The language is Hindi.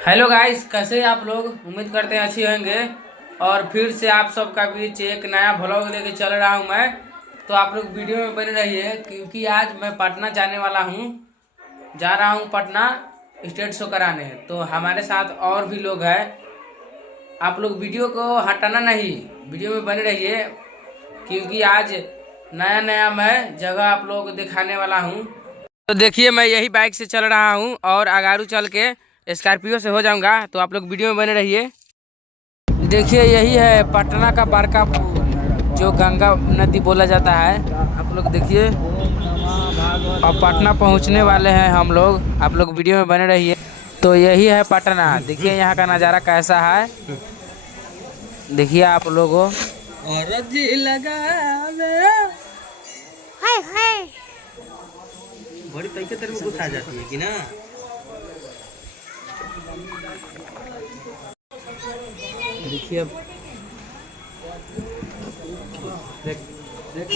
हेलो गाइस, कैसे हैं आप लोग। उम्मीद करते हैं अच्छे होंगे। और फिर से आप सबका बीच एक नया व्लॉग लेके चल रहा हूं मैं। तो आप लोग वीडियो में बने रहिए क्योंकि आज मैं पटना जाने वाला हूं। जा रहा हूं पटना स्टेट शो कराने। तो हमारे साथ और भी लोग हैं। आप लोग वीडियो को हटाना नहीं, वीडियो में बने रहिए क्योंकि आज नया नया मैं जगह आप लोग को दिखाने वाला हूँ। तो देखिए, मैं यही बाइक से चल रहा हूँ और आगारू चल के स्कॉर्पियो से हो जाऊंगा। तो आप लोग वीडियो में बने रहिए। देखिए, यही है पटना का बड़का पुल जो गंगा नदी बोला जाता है। आप लोग देखिए, अब पटना पहुंचने वाले हैं हम लोग। आप लोग वीडियो में बने रहिए। तो यही है पटना। देखिए यहाँ का नज़ारा कैसा है, देखिए आप लोगों। और जी लगा हाय हाय, बड़ी तरीके तेरे में गुस्सा आ जाती है कि ना। देखिए अब देख देख